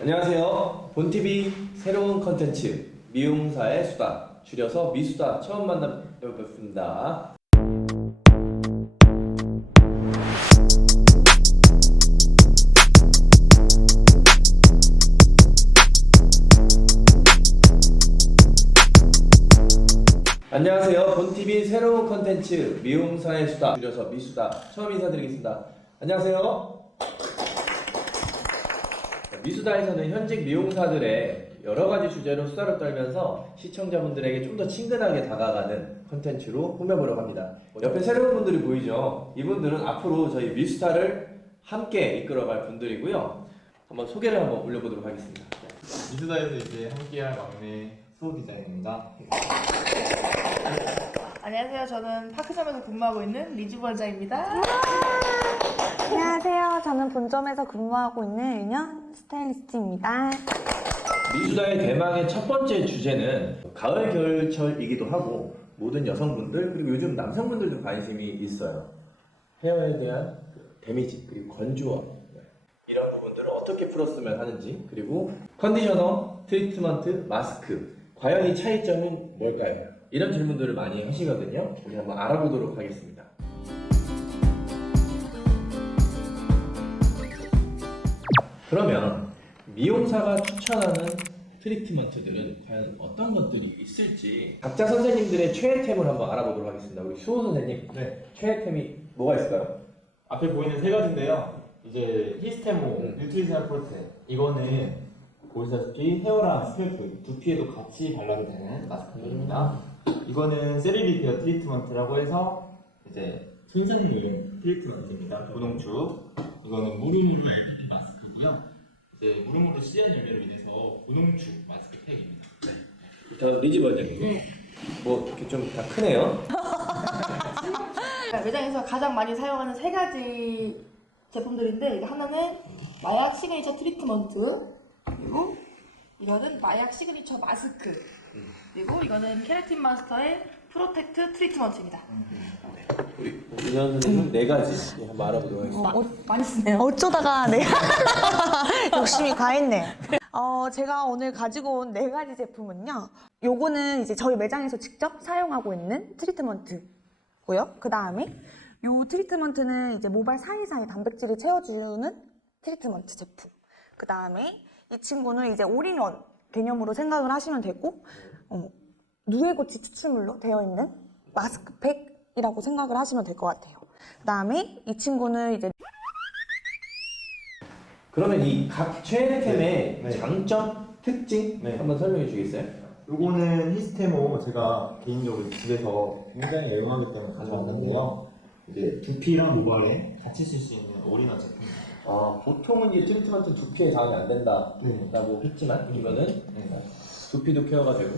안녕하세요. 본TV 새로운 컨텐츠 미용사의 수다 줄여서 미수다 처음 만나뵙습니다. 안녕하세요. 본TV 새로운 컨텐츠 미용사의 수다 줄여서 미수다 처음 인사드리겠습니다. 안녕하세요. 미수다에서는 현직 미용사들의 여러 가지 주제로 수다를 떨면서 시청자분들에게 좀 더 친근하게 다가가는 컨텐츠로 꾸며보려고 합니다. 옆에 새로운 분들이 보이죠? 이분들은 앞으로 저희 미수다를 함께 이끌어갈 분들이고요. 한번 소개를 한번 올려보도록 하겠습니다. 미스다에서 이제 함께할 막내 수호 디자인입니다. 안녕하세요. 저는 파크점에서 근무하고 있는 리즈 원장입니다. 안녕하세요. 저는 본점에서 근무하고 있는 윤현 스타일리스트입니다. 미수다의 대망의 첫 번째 주제는 가을 겨울철이기도 하고 모든 여성분들 그리고 요즘 남성분들도 관심이 있어요. 헤어에 대한 그 데미지 그리고 건조함 이런 부분들을 어떻게 풀었으면 하는지 그리고 컨디셔너, 트리트먼트, 마스크 과연 이 차이점은 뭘까요? 이런 질문들을 많이 하시거든요. 우리 한번 알아보도록 하겠습니다. 그러면 미용사가 추천하는 트리트먼트들은 과연 어떤 것들이 있을지 각자 선생님들의 최애템을 한번 알아보도록 하겠습니다. 우리 수호 선생님 네. 최애템이 뭐가 있을까요? 앞에 보이는 세 가지인데요. 이제 히스테모, 음. 뉴트리션 프로테 이거는 보시다시피 헤어랑 스칼프 두피에도 같이 발라도 되는 마스크입니다. 이거는 세리리 케어 트리트먼트라고 해서 이제 손상물 트리트먼트입니다. 고농축. 이거는 무르무르 마스크고요. 이제 무르무르 씨앗 열매로 인해서 고농축 마스크팩입니다. 저 리지 원장님 뭐 이렇게 좀 다 크네요. 매장에서 가장 많이 사용하는 세 가지 제품들인데 이게 하나는 마약 시그니처 트리트먼트 그리고 이거는 마약 시그니처 마스크 그리고 이거는 케라틴 마스터의 프로텍트 트리트먼트입니다. 우 리 윤현 선생님 네 가지 예, 한번 알아보도록 하겠습니다. 어, 많이 쓰네요. 어쩌다가 네 욕심이 과했네. 어, 제가 오늘 가지고 온 네 가지 제품은요. 요거는 이제 저희 매장에서 직접 사용하고 있는 트리트먼트고요. 그 다음에 요 트리트먼트는 이제 모발 사이사이 단백질을 채워주는 트리트먼트 제품. 그 다음에 이 친구는 이제 올인원 개념으로 생각을 하시면 되고 어, 누에고치 추출물로 되어 있는 마스크팩 이라고 생각을 하시면 될 것 같아요. 그 다음에 이 친구는 이제 그러면 이 각 최애템의 네. 장점, 특징 네. 한번 설명해 주겠어요? 요거는 히스테모 제가 개인적으로 집에서 굉장히 애용하기 때문에 가져왔는데요. 이제 두피랑 모발에 같이 쓸 수 있는 올인원 제품입니다. 아, 보통은 이 트리트먼트 두피에 자극이 안 된다라고 네. 했지만 이거는 네. 두피도 케어가 되고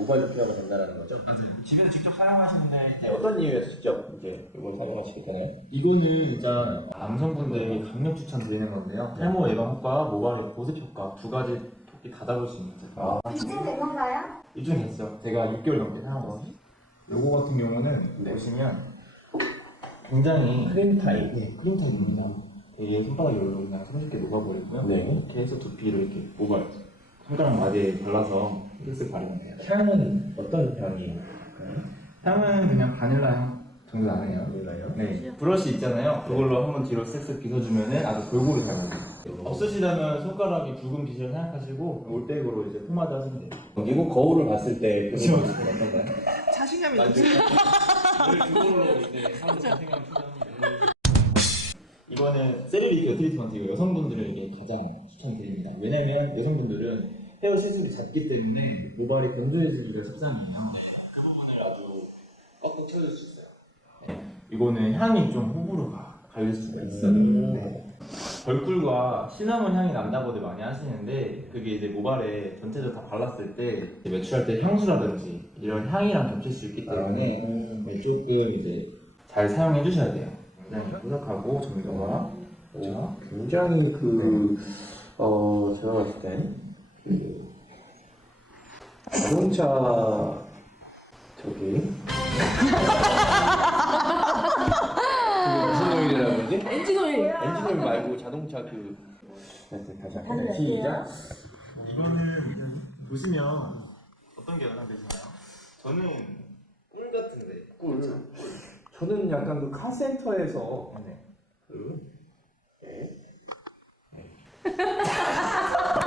모발도 케어가 된다는 거죠. 맞아요. 집에서 직접 사용하시는데 네, 어떤 이유에서 직접 이제 이걸 사용하시게 되나요? 이거는 일단 남성분들에게 강력 추천드리는 건데요. 탈모 예방 효과, 모발의 보습 효과 두 가지 토끼 다 잡을 수 있는 제품. 아, 입증 된 건가요? 입증 됐어요. 제가 6개월 넘게 사용하거든요. 요거 같은 경우는 네. 보시면 굉장히 크림 타입. 네, 크림 타입입니다. 되게 손바닥 열로 그냥 손쉽게 녹아버리고요. 네. 이렇게 해서 두피를 이렇게 모발 손가락 마디에 발라서 힐스 바르면 돼요. 향은 어떤 향이에요? 향은 그냥 바닐라 향 정도 나네요. 몰라요. 네, 브러쉬 있잖아요. 그걸로 한번 뒤로 쓱쓱 빗어주면은 아주 골고루 잘 나요. 없으시다면 손가락이 붉은 빛을 생각하시고 올백으로 이제 포마드 하시면 돼요. 미국 거울을 봤을 때 모습은 어떤가요? 자신감이 맞아요. 넘치는 그걸로 이제 사람들 생각 투자합니다. 이거는 세리리케어 트리트먼트 이거 여성분들에게 가장 추천드립니다. 왜냐면 여성분들은 헤어 시술이 잦기 때문에 모발이 건조해지기가 십상이에요. 그 부분을 아주 꽉꽉 채워줄 수 있어요. 네. 이거는 향이 좀 호불호 가 갈릴 수가 있어요. 음. 네. 벌꿀과 시나몬 향이 난다고들 많이 하시는데 그게 이제 모발에 전체적으로 다 발랐을 때 매출할 때 향수라든지 이런 향이랑 겹칠 수 있기 때문에 음. 네, 조금 이제 잘 사용해 주셔야 돼요. 굉장히 꾸덕하고 정도가 오, 굉장히 그, 어, 제가 봤을 땐, 그, 자동차, 저기. 그게 무슨 오일이라고 그러지? 엔진 오일. 엔진 오일 말고 자동차 그, 네, 다시 다시 할게요. 시작. 이거는 보시면 어떤 게 연상되시나요? 저는 꿀 같은데. 꿀. 저는 약간 그 카센터에서 네. 그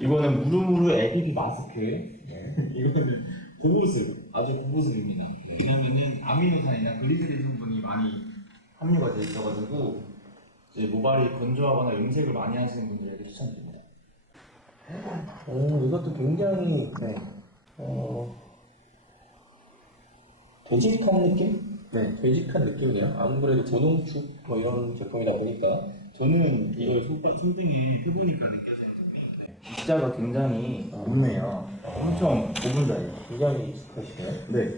이거는 무르무르 에피피 마스크. 이거는 고보습, 아주 고보습입니다. 왜냐면은 아미노산이나 글리세린 성분이 많이 함유가 돼 있어가지고 이제 모발이 건조하거나 염색을 많이 하시는 분들에게 추천드립니다. 오, 이것도 굉장히 네. 어, 되직한 느낌? 네, 되직한 느낌이네요. 아무래도 고농축 뭐 이런 제품이다 보니까 저는 이걸 손, 손등에 해보니까 점이 입자가 굉장히 얇네요. 엄청 고분자예요. 굉장히 익숙하시네요. 네.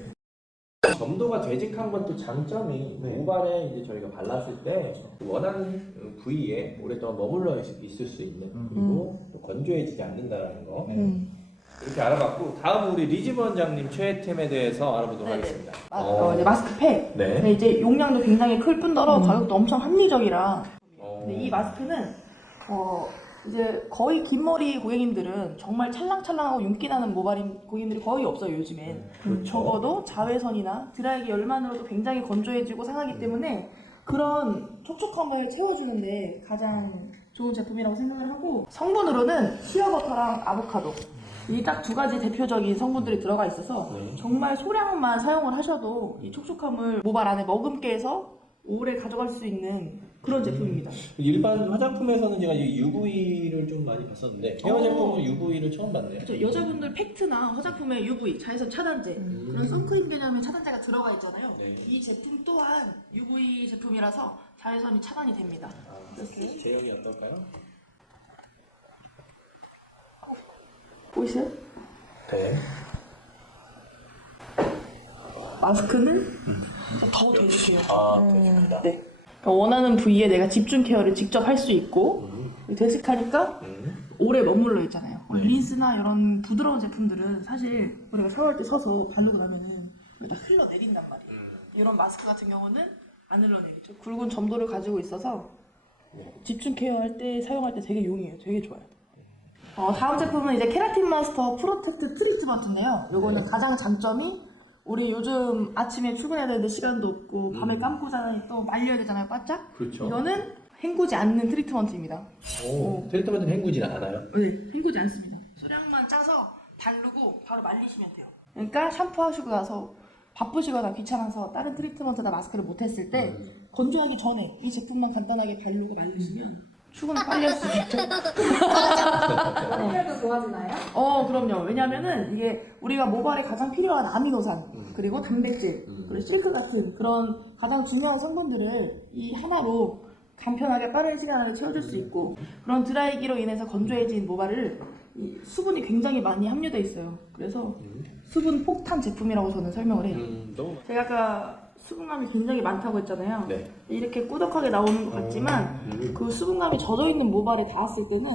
점도가 되직한 것도 장점이 네. 모발에 이제 저희가 발랐을 때 원하는 부위에 오랫동안 머물러 있- 있을 수 있는 음. 그리고 또 건조해지지 않는다는 거 네. 음. 이렇게 알아봤고 다음 우리 리즈 원장님 최애템에 대해서 알아보도록 네네. 하겠습니다. 마, 어, 이제 마스크팩. 네. 근데 이제 용량도 굉장히 클 뿐더러 음. 가격도 엄청 합리적이라. 어, 근데 이 마스크는 어 이제 거의 긴 머리 고객님들은 정말 찰랑찰랑하고 윤기 나는 모발인 고객님들이 거의 없어요 요즘엔. 그렇죠. 적어도 자외선이나 드라이기 열만으로도 굉장히 건조해지고 상하기 때문에 그런 촉촉함을 채워주는데 가장 좋은 제품이라고 생각을 하고 성분으로는 시어버터랑 아보카도 이 딱 두 가지 대표적인 성분들이 들어가 있어서 네. 정말 소량만 사용을 하셔도 이 촉촉함을 모발 안에 머금게 해서 오래 가져갈 수 있는 그런 제품입니다. 일반 화장품에서는 제가 이 UV를 좀 많이 봤었는데 헤어 어. 제품은 UV를 처음 봤네요. 그렇죠. 여자분들 팩트나 화장품에 UV, 자외선 차단제 그런 선크림 개념의 차단제가 들어가 있잖아요. 네. 이 제품 또한 UV 제품이라서 자외선이 차단이 됩니다. 아, 제형이 어떨까요? 보이세요? 네. 마스크는 더 되주세요. 아, 네. 그러니까 원하는 부위에 내가 집중 케어를 직접 할 수 있고 되직하니까 음. 오래 머물러 있잖아요. 네. 린스나 이런 부드러운 제품들은 사실 우리가 샤워할 때 서서 바르고 나면은 다 흘러내린단 말이에요. 이런 마스크 같은 경우는 안 흘러내리죠. 굵은 점도를 가지고 있어서 네. 집중 케어할 때 사용할 때 되게 용이해요. 되게 좋아요. 어, 다음 제품은 이제 케라틴 마스터 프로텍트 트리트먼트인데요. 요거는 네. 가장 장점이 우리 요즘 아침에 출근해야 되는데 시간도 없고 밤에 음. 감고 자니 또 말려야 되잖아요, 바짝. 그렇죠. 이거는 헹구지 않는 트리트먼트입니다. 오, 트리트먼트는 헹구지는 않아요? 네, 헹구지 않습니다. 수량만 짜서 바르고 바로 말리시면 돼요. 그러니까 샴푸하시고 나서 바쁘시거나 귀찮아서 다른 트리트먼트나 마스크를 못했을 때 음. 건조하기 전에 이 제품만 간단하게 바르고 말리시면 출근을 빨리 할 수 있죠. 해도 좋아지나요? 어, 그럼요. 왜냐면은 이게 우리가 모발에 가장 필요한 아미노산, 음. 그리고 단백질, 음. 그리고 실크 같은 그런 가장 중요한 성분들을 이 하나로 간편하게 빠른 시간 안에 채워줄 수 있고 그런 드라이기로 인해서 건조해진 모발을 이 수분이 굉장히 많이 함유돼 있어요. 그래서 수분 폭탄 제품이라고 저는 설명을 해요. 음, 너무 제가 아까 수분감이 굉장히 많다고 했잖아요. 네. 이렇게 꾸덕하게 나오는 것 같지만 음. 그 수분감이 젖어 있는 모발에 닿았을 때는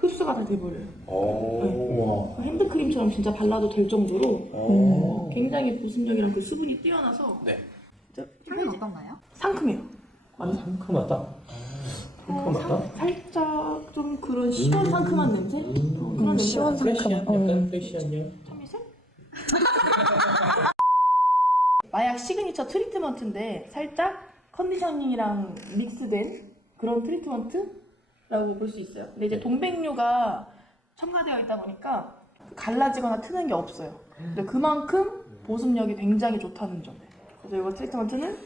흡수가 다 돼버려요. 오. 핸드크림처럼 진짜 발라도 될 정도로 오. 굉장히 보습력이랑 그 수분이 뛰어나서 네. 향은 어떤가요? 상큼해요. 완전 상큼하다. 어, 상큼하다. 상- 살짝 좀 그런 시원 음. 상큼한 냄새? 어, 음. 그런 냄새. 시원 상큼. 프레시한 음. 약간 프레시한요. 참이슬? 마약 시그니처 트리트먼트인데 살짝 컨디셔닝이랑 믹스된 그런 트리트먼트라고 볼 수 있어요. 근데 이제 동백류가 첨가되어 있다 보니까 갈라지거나 트는 게 없어요. 근데 그만큼 보습력이 굉장히 좋다는 점. 그래서 이거 트리트먼트는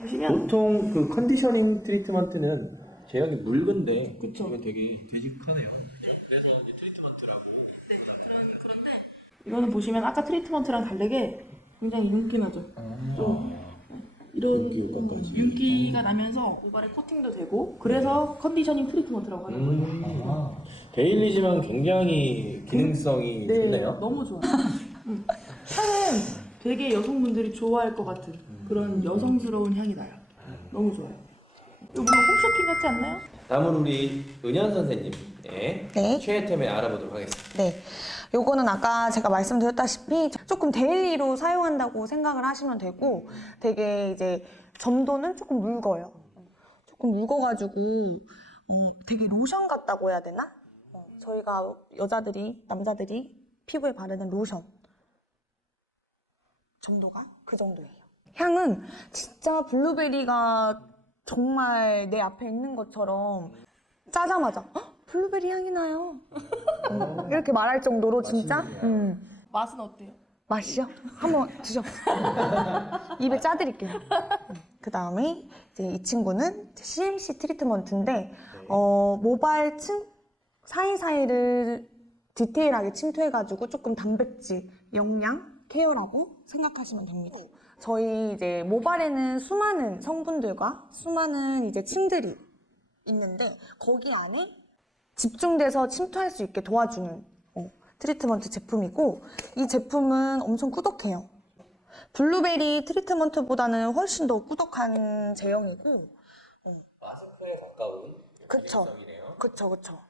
보시면 보통 그 컨디셔닝 트리트먼트는 제형이 묽은데 그쵸. 되게 되직하네요. 그래서 이제 트리트먼트라고. 그런데 이거는 보시면 아까 트리트먼트랑 다르게 굉장히 윤기 나죠. 좀 이런 윤기 효과까지. 윤기가 나면서 모발에 코팅도 되고 그래서 컨디셔닝 트리트먼트라고 하는 거예요. 음. 데일리지만 굉장히 기능성이 네, 좋네요. 너무 좋아요. 음. 향은 되게 여성분들이 좋아할 것 같은 그런 여성스러운 향이 나요. 너무 좋아요. 이거 뭔가 홈쇼핑 같지 않나요? 다음은 우리 은현 선생님의 네. 최애템을 알아보도록 하겠습니다. 네. 요거는 아까 제가 말씀드렸다시피 조금 데일리로 사용한다고 생각을 하시면 되고 되게 이제 점도는 조금 묽어요. 조금 묽어가지고 어, 되게 로션 같다고 해야 되나? 어, 저희가 여자들이 남자들이 피부에 바르는 로션 정도가 그 정도예요. 향은 진짜 블루베리가 정말 내 앞에 있는 것처럼 짜자마자 "헉, 블루베리 향이 나요. 음, 이렇게 말할 정도로 진짜. 음, 맛은 어때요? 맛이요? 한번 드셔보세요. 입에 짜드릴게요. 그 다음에 이제 이 친구는 CMC 트리트먼트인데 어, 모발층 사이사이를 디테일하게 침투해가지고 조금 단백질, 영양, 케어라고 생각하시면 됩니다. 저희 이제 모발에는 수많은 성분들과 수많은 이제 층들이 있는데 거기 안에 집중돼서 침투할 수 있게 도와주는 어, 트리트먼트 제품이고 이 제품은 엄청 꾸덕해요. 블루베리 트리트먼트보다는 훨씬 더 꾸덕한 제형이고 마스크에 가까운 그쵸. 기능성이네요. 그쵸 그쵸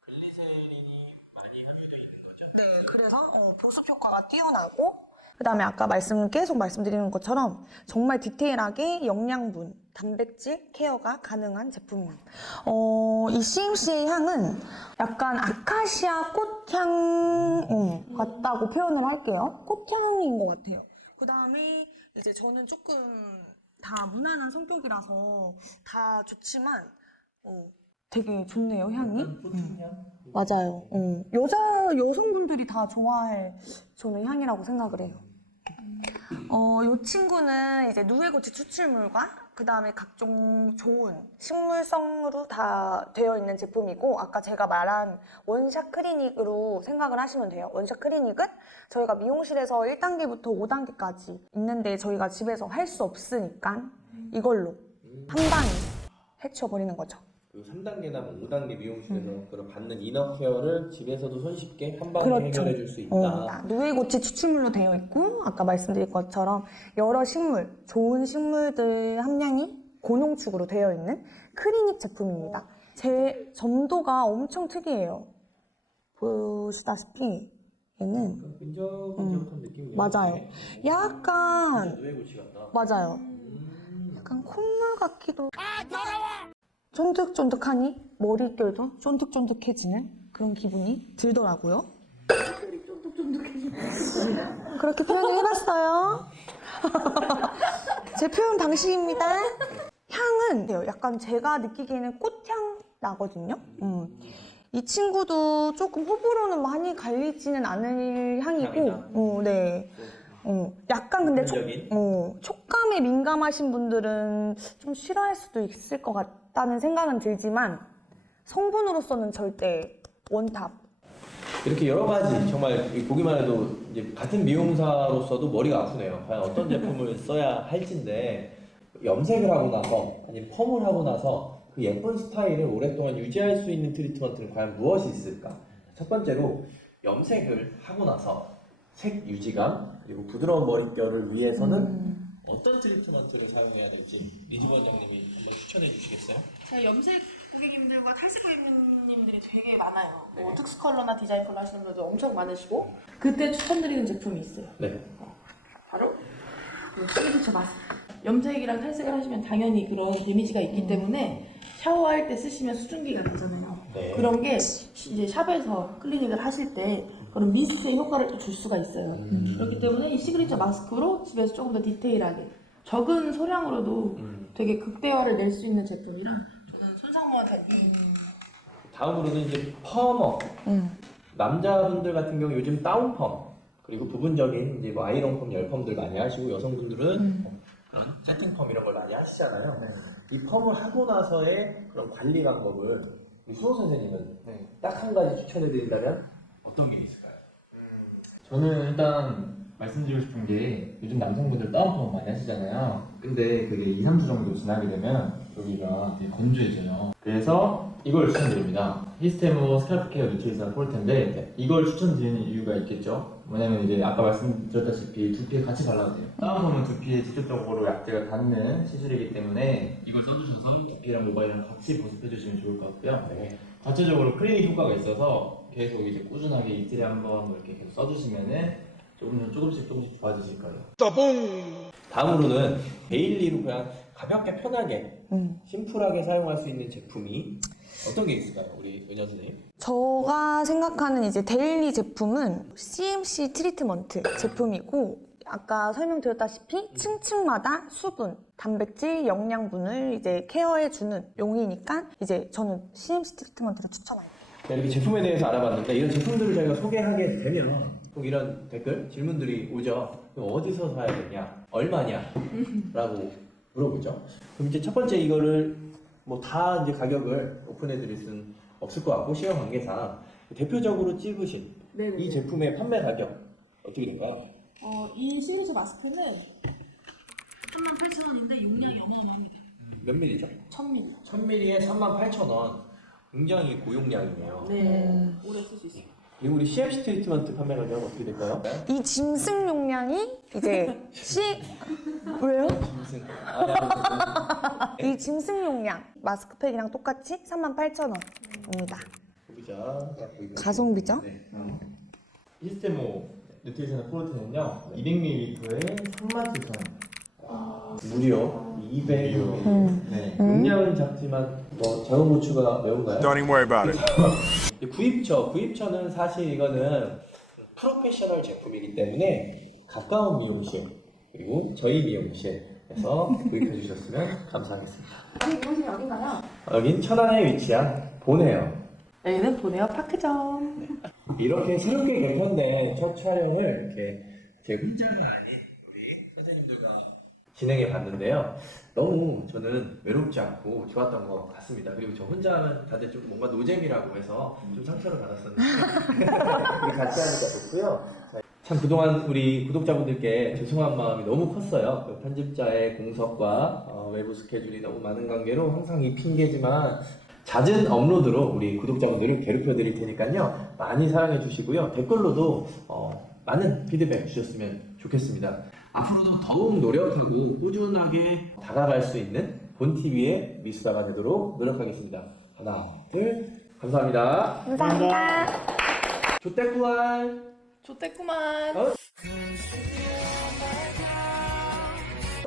글리세린이 많이 함유되어 있는 거죠? 네 그래서 어, 보습 효과가 뛰어나고 그 다음에 아까 말씀 계속 말씀드리는 것처럼 정말 디테일하게 영양분, 단백질 케어가 가능한 제품입니다. 어, 이 CMC의 향은 약간 아카시아 꽃향 음, 같다고 표현을 할게요. 꽃향인 것 같아요. 그 다음에 이제 저는 조금 다 무난한 성격이라서 다 좋지만 어, 되게 좋네요 향이. 음. 맞아요. 어. 여자 여성분들이 다 좋아할 저는 향이라고 생각을 해요. 어, 이 친구는 이제 누에고치 추출물과 그 다음에 각종 좋은 식물성으로 다 되어 있는 제품이고 아까 제가 말한 원샷 클리닉으로 생각을 하시면 돼요. 원샷 클리닉은 저희가 미용실에서 1단계부터 5단계까지 있는데 저희가 집에서 할 수 없으니까 이걸로 한 방에 해치워버리는 거죠. 그 3단계나 뭐 5단계 미용실에서 그런 받는 이너 케어를 집에서도 손쉽게 한 방에 그렇죠. 해결해 줄 수 있다. 어, 누에고치 추출물로 되어 있고 아까 말씀드린 것처럼 여러 식물, 좋은 식물들 함량이 고농축으로 되어 있는 클리닉 제품입니다. 제 점도가 엄청 특이해요. 보시다시피 얘는 약간 끈적끈적한 느낌이 음. 맞아요. 약간 누에고치 같다. 맞아요. 음. 약간 콧물 같기도. 쫀득쫀득하니 머릿결도 쫀득쫀득해지는 그런 기분이 들더라고요. 그렇게 표현을 해봤어요. 제 표현 방식입니다. 향은 돼요. 약간 제가 느끼기에는 꽃향 나거든요. 음. 이 친구도 조금 호불호는 많이 갈리지는 않을 향이고. 어, 네. 어, 약간 근데 촉, 전문적인? 어, 촉감에 민감하신 분들은 좀 싫어할 수도 있을 것 같다는 생각은 들지만 성분으로서는 절대 원탑. 이렇게 여러 가지 정말 이 보기만 해도 이제 같은 미용사로서도 머리가 아프네요. 과연 어떤 제품을 써야 할지인데 염색을 하고 나서 아니면 펌을 하고 나서 그 예쁜 스타일을 오랫동안 유지할 수 있는 트리트먼트는 과연 무엇이 있을까? 첫 번째로 염색을 하고 나서 색 유지감 그리고 부드러운 머릿결을 위해서는 음. 어떤 트리트먼트를 사용해야 될지 리즈 원장님이 한번 추천해 주시겠어요? 제가 염색 고객님들과 탈색 고객님들이 되게 많아요. 뭐 특수 컬러나 디자인 컬러 하시는 분들도 엄청 많으시고 그때 추천드리는 제품이 있어요. 네. 바로 그 시그니처 마스크. 염색이랑 탈색을 하시면 당연히 그런 데미지가 있기 때문에 샤워할 때 쓰시면 수증기가 나잖아요. 네. 그런 게 이제 샵에서 클리닉을 하실 때 그런 미스트의 효과를 또 줄 수가 있어요. 음. 그렇기 때문에 이 시그니처 마스크로 집에서 조금 더 디테일하게 적은 소량으로도 음. 되게 극대화를 낼 수 있는 제품이라 저는 손상모한 잘 다음으로는 이제 펌어 음. 남자분들 같은 경우 요즘 다운펌 그리고 부분적인 이제 뭐 아이롱펌, 열펌들 많이 하시고 여성분들은 음. 뭐 세팅펌 이런 걸 많이 하시잖아요. 이 펌을 하고 나서의 그런 관리 방법을 이 수호 선생님은 딱한 가지 추천해 드린다면 어떤 게 있을까요? 저는 일단 말씀드리고 싶은 게 요즘 남성분들 다운펌 많이 하시잖아요. 근데 그게 2, 3주 정도 지나게 되면 여기가 되게 건조해져요. 그래서 이걸 추천드립니다. 히스테모 스칼프 케어 뉴트리션 폴텐데 이걸 추천드리는 이유가 있겠죠. 뭐냐면 이제 아까 말씀드렸다시피 두피에 같이 발라도 돼요. 다운펌은 두피에 직접적으로 약재가 닿는 시술이기 때문에 이걸 써주셔서 두피랑 모발이랑 같이 보습해주시면 좋을 것 같고요. 네. 자체적으로 클리닉 효과가 있어서 계속 이제 꾸준하게 이틀에 한번뭐 이렇게 계속 써주시면은 조금 조금씩 조금씩 좋아지실 거예요. 다음으로는 데일리로 그냥 가볍게 편하게 음. 심플하게 사용할 수 있는 제품이 어떤 게 있을까요? 우리 은현 선생님. 제가 생각하는 이제 데일리 제품은 CMC 트리트먼트 제품이고 아까 설명드렸다시피 층층마다 수분, 단백질, 영양분을 이제 케어해주는 용이니까 이제 저는 CMC 트리트먼트를. 자, 이렇게 제품에 대해서 알아봤는데 이런 제품들을 저희가 소개하게 되면 꼭 이런 댓글, 질문들이 오죠. 그럼 어디서 사야 되냐? 얼마냐? 라고 물어보죠. 그럼 이제 첫 번째 이거를 뭐 다 이제 가격을 오픈해 드릴 수는 없을 것 같고 시간 관계상 대표적으로 찍으신 네네. 이 제품의 판매 가격 어떻게 될까요? 어, 이 시리즈 마스크는 38,000원인데 용량이 어마어마합니다. 몇 밀리죠? 1000ml. 1000ml에 38,000원. 굉장히 고용량이네요. 네. 오래 쓸 수 있어요. 그리고 우리 CMC 트리트먼트 판매 가격은 어떻게 될까요? 이 짐승 용량이 이제 시 왜요? 짐승. 아, 이 짐승 용량 마스크팩이랑 똑같이 38,000원입니다. 보자. 가성비죠? 네. 시스테모 뉴트리셔널 프로틴은요 200ml에 37,000원 무려 200. 음. 네. 용량은 작지만 뭐 작은 고추가 매운가요? Don't even worry about it. 이 구입처, 구입처는 사실 이거는 프로페셔널 제품이기 때문에 가까운 미용실 그리고 저희 미용실에서 구입해 주셨으면 감사하겠습니다. 여기 미용실이 어딘가요? 여긴 천안에 위치한 보네요. 여기는 보네요 파크점. 이렇게 새롭게 개편된 첫 촬영을 이렇게 제 혼자가 아닌 우리 선생님들과 진행해 봤는데요. 너무 저는 외롭지 않고 좋았던 것 같습니다. 그리고 저 혼자 하면 다들 좀 뭔가 노잼이라고 해서 좀 상처를 받았었는데 우리 같이 하니까 좋고요. 자, 참 그동안 우리 구독자분들께 죄송한 마음이 너무 컸어요. 그 편집자의 공석과 어, 외부 스케줄이 너무 많은 관계로 항상 이 핑계지만 잦은 업로드로 우리 구독자분들을 괴롭혀 드릴 테니까요. 많이 사랑해 주시고요. 댓글로도 어, 많은 피드백 주셨으면 좋겠습니다. 앞으로도 더욱 노력하고 꾸준하게 다가갈 수 있는 본TV의 미수다가 되도록 노력하겠습니다. 하나, 둘, 감사합니다. 감사합니다. 조태구알. 좋댔구만. 어?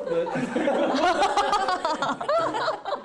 네.